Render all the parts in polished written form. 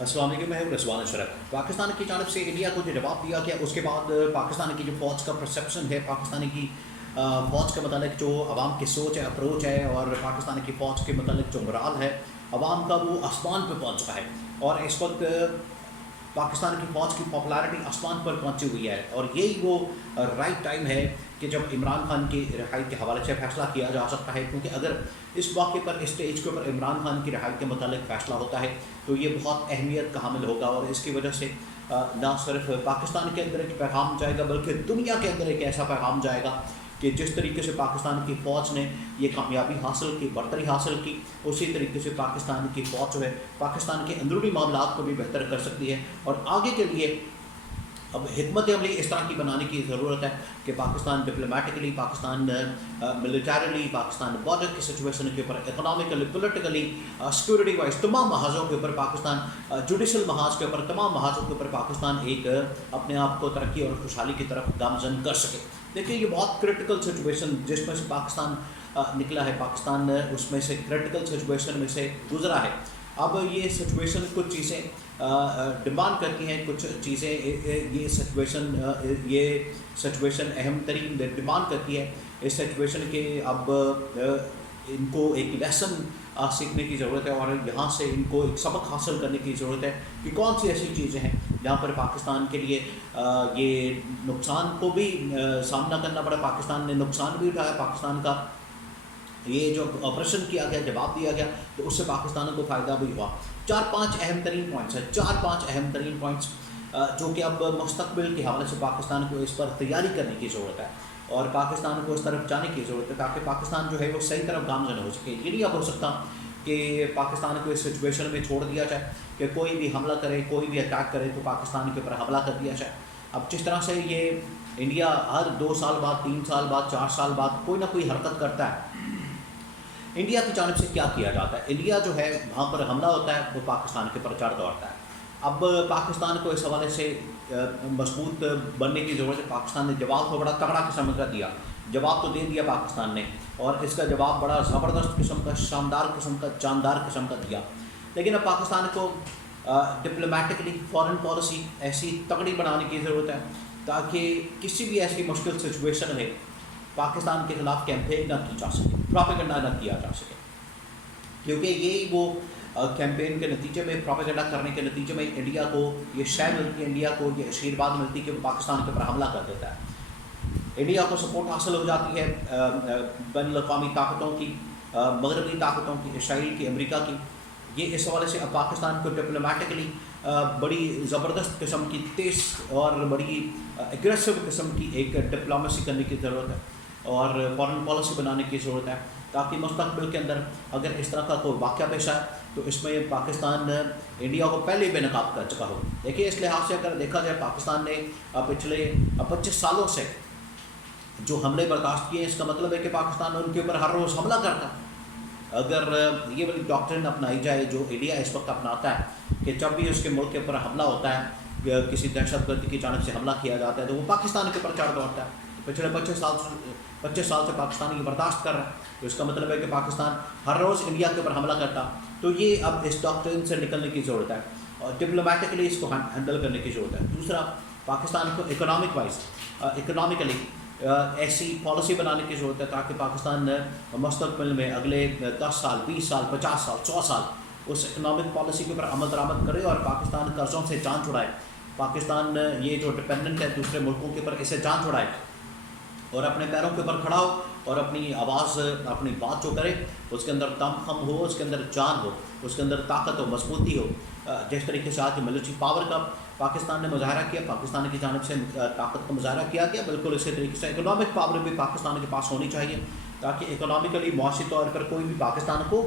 السلام علیکم، میں ہوں رضوان اشرف۔ پاکستان کی جانب سے انڈیا کو جو جواب دیا گیا اس کے بعد پاکستان کی جو فوج کا پرسیپشن ہے، پاکستانی کی فوج کے متعلق جو عوام کی سوچ ہے، اپروچ ہے، اور پاکستان کی فوج کے متعلق جو مرال ہے عوام کا، وہ آسمان پہ پہنچ چکا ہے۔ اور اس وقت پاکستان کی فوج کی پاپولارٹی آسمان پر پہنچی ہوئی ہے، اور یہی وہ رائٹ ٹائم ہے کہ جب عمران خان کی رہائی کے حوالے سے فیصلہ کیا جا سکتا ہے، کیونکہ اگر اس موقع پر اسٹیج کے اوپر عمران خان کی رہائی کے متعلق فیصلہ ہوتا ہے تو یہ بہت اہمیت کا حامل ہوگا، اور اس کی وجہ سے نہ صرف پاکستان کے اندر ایک پیغام جائے گا بلکہ دنیا کے اندر ایک ایسا پیغام جائے گا کہ جس طریقے سے پاکستان کی فوج نے یہ کامیابی حاصل کی، برتری حاصل کی، اسی طریقے سے پاکستان کی فوج جو ہے پاکستان کے اندرونی معاملات کو بھی بہتر کر سکتی ہے، اور آگے کے لیے اب حکمت عملی اس طرح کی بنانے کی ضرورت ہے کہ Pakistan diplomatically, Pakistan militarily, Pakistan border کی سچویشن کے اوپر، اکنامکلی، پولیٹیکلی، سیکورٹی وائز تمام محاذوں کے اوپر پاکستان، جوڈیشل محاذ کے اوپر، تمام محاذوں کے اوپر پاکستان ایک اپنے آپ کو ترقی اور خوشحالی کی طرف گامزن کر سکے۔ دیکھیے، یہ بہت کرٹیکل سچویشن جس میں سے پاکستان نکلا ہے، پاکستان اس میں سے کرٹیکل سچویشن میں سے گزرا ہے۔ اب یہ سچویشن کچھ چیزیں ڈیمانڈ کرتی ہیں، کچھ چیزیں یہ سچویشن اہم ترین ڈیمانڈ کرتی ہے اس سچویشن کے۔ اب ان کو ایک لیسن سیکھنے کی ضرورت ہے، اور یہاں سے ان کو ایک سبق حاصل کرنے کی ضرورت ہے کہ کون سی ایسی چیزیں ہیں جہاں پر پاکستان کے لیے یہ نقصان کو بھی سامنا کرنا پڑا، پاکستان نے نقصان بھی اٹھایا، پاکستان کا یہ جو آپریشن کیا گیا، جواب دیا گیا، تو اس سے پاکستان کو فائدہ بھی ہوا۔ 4-5 اہم ترین پوائنٹس ہیں، 4-5 اہم ترین پوائنٹس جو کہ اب مستقبل کے حوالے سے پاکستان کو اس پر تیاری کرنے کی ضرورت ہے، اور پاکستان کو اس طرف جانے کی ضرورت ہے تاکہ پاکستان جو ہے وہ صحیح طرف گامزن ہو سکے۔ یہ نہیں اب ہو سکتا کہ پاکستان کو اس سچویشن میں چھوڑ دیا جائے کہ کوئی بھی حملہ کرے، کوئی بھی اٹیک کرے تو پاکستان کے اوپر حملہ کر دیا جائے۔ اب جس طرح سے یہ انڈیا ہر 2 سال بعد، 3 سال بعد، 4 سال بعد کوئی نہ کوئی حرکت کرتا ہے، انڈیا کی جانب سے کیا کیا جاتا ہے؟ انڈیا جو ہے وہاں پر حملہ ہوتا ہے وہ پاکستان کے اوپر چڑھ دوڑتا ہے۔ اب پاکستان کو اس حوالے سے مضبوط بننے کی ضرورت ہے۔ پاکستان نے جواب کو بڑا تگڑا قسم کا دیا، جواب تو دے دیا پاکستان نے، اور اس کا جواب بڑا زبردست قسم کا، شاندار قسم کا، جاندار قسم کا دیا، لیکن اب پاکستان کو ڈپلومیٹکلی فارن پالیسی ایسی تگڑی بنانے کی ضرورت ہے تاکہ کسی بھی ایسی مشکل سچویشن میں پاکستان کے خلاف کیمپین نہ کی جا سکے، پروپیگنڈا نہ کیا جا سکے، کیونکہ یہی وہ کیمپین کے نتیجے میں، پروپیگنڈا کرنے کے نتیجے میں انڈیا کو یہ شے ملتی ہے، انڈیا کو یہ آشیرواد ملتی ہے کہ وہ پاکستان کے اوپر حملہ کر دیتا ہے۔ انڈیا کو سپورٹ حاصل ہو جاتی ہے بین الاقوامی طاقتوں کی، مغربی طاقتوں کی، اسرائیل کی، امریکہ کی۔ یہ اس حوالے سے اب پاکستان کو ڈپلومیٹکلی بڑی زبردست قسم کی، تیز اور بڑی اگریسو قسم کی ایک ڈپلومیسی کرنے کی ضرورت ہے، اور فارن پالیسی بنانے کی ضرورت ہے تاکہ مستقبل کے اندر اگر اس طرح کا کوئی واقعہ پیش آئے تو اس میں پاکستان انڈیا کو پہلے بے نقاب کر چکا ہو۔ دیکھیے، اس لحاظ سے اگر دیکھا جائے، پاکستان نے پچھلے 25 سالوں سے جو حملے برداشت کیے ہیں، اس کا مطلب ہے کہ پاکستان ان کے اوپر ہر روز حملہ کرتا ہے۔ اگر یہ والی ڈاکٹرن اپنائی جائے جو انڈیا اس وقت اپناتا ہے کہ جب بھی اس کے ملک کے اوپر حملہ ہوتا ہے، کسی دہشت گرد کی جانب سے حملہ کیا جاتا ہے، تو وہ پاکستان کے اوپر چڑھ دوڑتا ہے۔ پچھلے 25 سال سے پاکستان یہ برداشت کر رہا ہے، تو اس کا مطلب ہے کہ پاکستان ہر روز انڈیا کے اوپر حملہ کرتا، تو یہ اب اس ڈاکٹرن سے نکلنے کی ضرورت ہے اور ڈپلومیٹکلی اس کو ہینڈل کرنے کی ضرورت ہے۔ دوسرا، پاکستان کو اکنامکلی ایسی پالیسی بنانے کی ضرورت ہے تاکہ پاکستان مستقبل میں اگلے 10 سال، 20 سال، 50 سال، 100 سال اس اکنامک پالیسی کے اوپر عمل درآمد کرے اور پاکستان قرضوں سے جان چھڑائے، پاکستان یہ جو ڈپینڈنٹ ہے دوسرے ملکوں کے اوپر، اسے جان چھڑائے اور اپنے پیروں کے اوپر کھڑا ہو، اور اپنی آواز، اپنی بات جو کرے اس کے اندر دم خم ہو، اس کے اندر جان ہو، اس کے اندر طاقت ہو، مضبوطی ہو۔ جس طریقے سے آج ملٹری پاور کا پاکستان نے مظاہرہ کیا، پاکستان کی جانب سے طاقت کا مظاہرہ کیا گیا، بالکل اسی طریقے سے اکنامک پاور بھی پاکستان کے پاس ہونی چاہیے تاکہ اکنامکلی، معاشی طور پر کوئی بھی پاکستان کو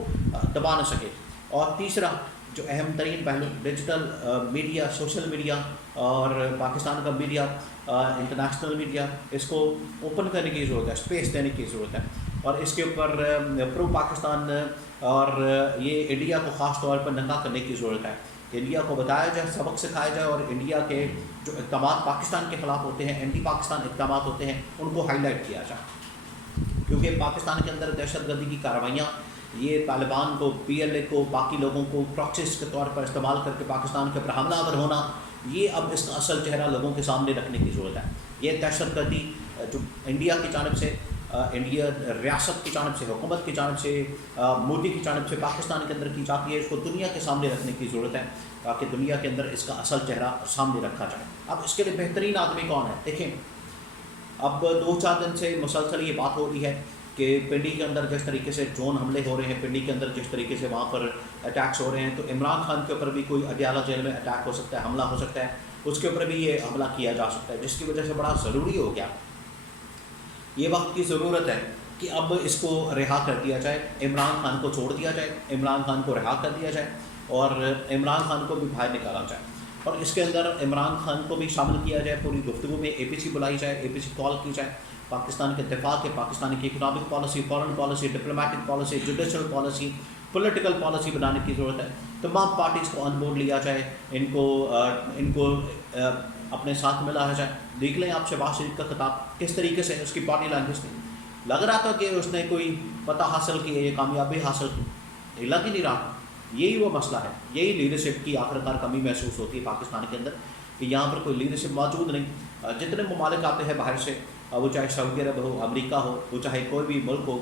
دبا نہ سکے۔ اور تیسرا جو اہم ترین پہلو، ڈیجیٹل میڈیا، سوشل میڈیا اور پاکستان کا میڈیا، انٹرنیشنل میڈیا، اس کو اوپن کرنے کی ضرورت ہے، اسپیس دینے کی ضرورت ہے، اور اس کے اوپر پرو پاکستان اور یہ انڈیا کو خاص طور پر ننگا کرنے کی ضرورت ہے کہ انڈیا کو بتایا جائے، سبق سکھایا جائے، اور انڈیا کے جو اقدامات پاکستان کے خلاف ہوتے ہیں، اینٹی پاکستان اقدامات ہوتے ہیں، ان کو ہائی لائٹ کیا جائے، کیونکہ پاکستان کے اندر دہشت گردی کی کارروائیاں یہ طالبان کو PLA کو باقی لوگوں کو پراکسیز کے طور پر استعمال کر کے پاکستان کے اوپر حملہ آور ہونا، یہ اب اس کا اصل چہرہ لوگوں کے سامنے رکھنے کی ضرورت ہے. یہ دہشت گردی جو انڈیا کی جانب سے، انڈیا ریاست کی جانب سے، حکومت کی جانب سے، مودی کی جانب سے پاکستان کے اندر کی جاتی ہے، اس کو دنیا کے سامنے رکھنے کی ضرورت ہے تاکہ دنیا کے اندر اس کا اصل چہرہ سامنے رکھا جائے. اب اس کے لیے بہترین آدمی کون ہے؟ دیکھیں اب 2-4 دن سے مسلسل یہ بات ہو رہی ہے کہ پنڈی کے اندر جس طریقے سے ڈرون حملے ہو رہے ہیں، پنڈی کے اندر جس طریقے سے وہاں پر اٹیکس ہو رہے ہیں، تو عمران خان کے اوپر بھی کوئی اڈیالہ جیل میں اٹیک ہو سکتا ہے، حملہ ہو سکتا ہے، اس کے اوپر بھی یہ حملہ کیا جا سکتا ہے، جس کی وجہ سے بڑا ضروری ہو گیا. یہ وقت کی ضرورت ہے کہ اب اس کو رہا کر دیا جائے، عمران خان کو چھوڑ دیا جائے، عمران خان کو رہا کر دیا جائے اور عمران خان کو بھی باہر نکالا جائے. اور اس کے اندر عمران خان کو بھی شامل کیا جائے، پوری گفتگو میں APC بلائی جائے، APC کال کی جائے. پاکستان کے دفاع کے، پاکستان کی economic policy, foreign policy, diplomatic policy, judicial policy, political policy بنانے کی ضرورت ہے. تمام پارٹیز کو آن بورڈ لیا جائے، ان کو اپنے ساتھ ملایا جائے. دیکھ لیں آپ شہباز شریف کا خطاب کس طریقے سے، اس کی باڈی لینگویج تھی، لگ رہا تھا کہ اس نے کوئی فتح حاصل کی ہے، یہ کامیابی حاصل کی، لگ ہی نہیں رہا. یہی وہ مسئلہ ہے، یہی لیڈرشپ کی آخرکار کمی محسوس ہوتی ہے پاکستان کے اندر کہ یہاں پر کوئی لیڈرشپ موجود نہیں. جتنے ممالک آتے ہیں باہر سے، وہ چاہے سعودی عرب ہو، امریکہ ہو، وہ چاہے کوئی بھی ملک ہو،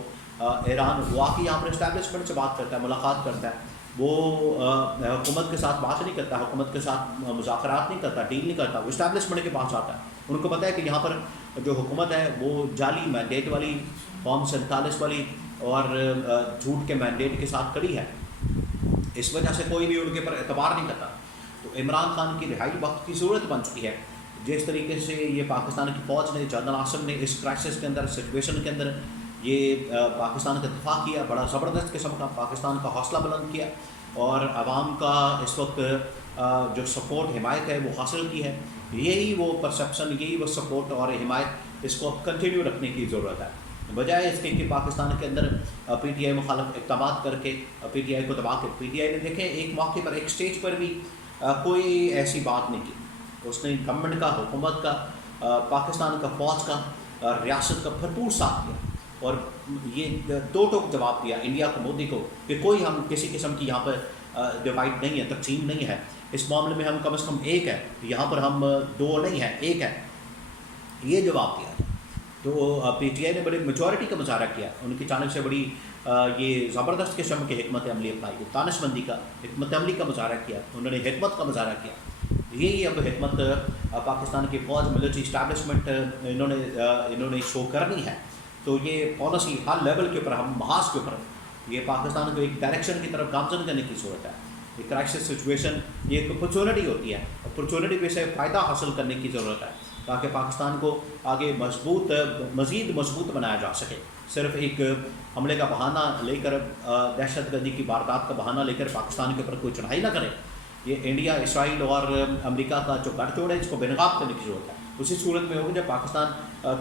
ایران ہو، وہ آ کے یہاں پر اسٹیبلشمنٹ سے بات کرتا ہے، ملاقات کرتا ہے. وہ حکومت کے ساتھ بات نہیں کرتا، حکومت کے ساتھ مذاکرات نہیں کرتا، ڈیل نہیں کرتا، وہ اسٹیبلشمنٹ کے پاس آتا ہے. ان کو پتہ ہے کہ یہاں پر جو حکومت ہے وہ جعلی مینڈیٹ والی، فارم 47 والی اور جھوٹ کے مینڈیٹ کے ساتھ کڑی ہے. اس وجہ سے کوئی بھی ان کے اوپر اعتبار نہیں کرتا. تو عمران خان کی رہائی وقت کی ضرورت بن چکی ہے. جس طریقے سے یہ پاکستان کی فوج نے، جنرل عاصم نے اس کرائسس کے اندر، سچویشن کے اندر یہ پاکستان کا دفاع کیا، بڑا زبردست قسم کا پاکستان کا حوصلہ بلند کیا اور عوام کا اس وقت جو سپورٹ، حمایت ہے وہ حاصل کی ہے. یہی وہ پرسیپشن، یہی وہ سپورٹ اور حمایت، اس کو اب کنٹینیو رکھنے کی ضرورت ہے، بجائے اس کے کہ پاکستان کے اندر PTI مخالف اقدامات کر کے PTI کو دبا کے. PTI نے دیکھیں ایک موقع پر، ایک سٹیج پر بھی کوئی ایسی بات نہیں کی. اس نے گورنمنٹ کا، حکومت کا، پاکستان کا فوج کا، ریاست کا بھرپور ساتھ دیا اور یہ دو ٹوک جواب دیا انڈیا کو، مودی کو، کہ کوئی ہم کسی قسم کی یہاں پر ڈیوائڈ نہیں ہے، تقسیم نہیں ہے. اس معاملے میں ہم کم از کم ایک ہے، یہاں پر ہم دو نہیں ہیں، ایک ہے. یہ جواب دیا. تو PTI نے بڑی میجورٹی کا مظاہرہ کیا، ان کی جانب سے بڑی یہ زبردست قسم کی حکمت عملی اپنائی، دانش مندی کا، حکمت عملی کا مظاہرہ کیا، انہوں نے حکمت کا مظاہرہ کیا. یہی اب حکمت پاکستان کی فوج، ملٹری اسٹیبلشمنٹ انہوں نے شو کرنی ہے. تو یہ پالیسی ہر لیول کے اوپر، ہم محاذ کے اوپر یہ پاکستان کو ایک ڈائریکشن کی طرف گامزن کرنے کی ضرورت ہے. یہ کرائسس سچویشن یہ ایک اپرچونٹی ہوتی ہے، اپرچونٹی پہ سے فائدہ حاصل کرنے کی ضرورت ہے تاکہ پاکستان کو آگے مزید مضبوط بنایا جا سکے. صرف ایک حملے کا بہانہ لے کر، دہشت گردی کی واردات کا بہانہ لے کر پاکستان کے اوپر کوئی چڑھائی نہ کرے. یہ انڈیا، اسرائیل اور امریکہ کا جو گٹھ جوڑ ہے، اس کو بے نقاب کرنے کی ضرورت ہے. اسی صورت میں ہوگا جب پاکستان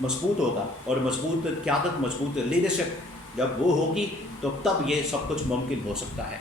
مضبوط ہوگا، اور مضبوط قیادت، مضبوط لیڈرشپ جب وہ ہوگی تو تب یہ سب کچھ ممکن ہو سکتا ہے.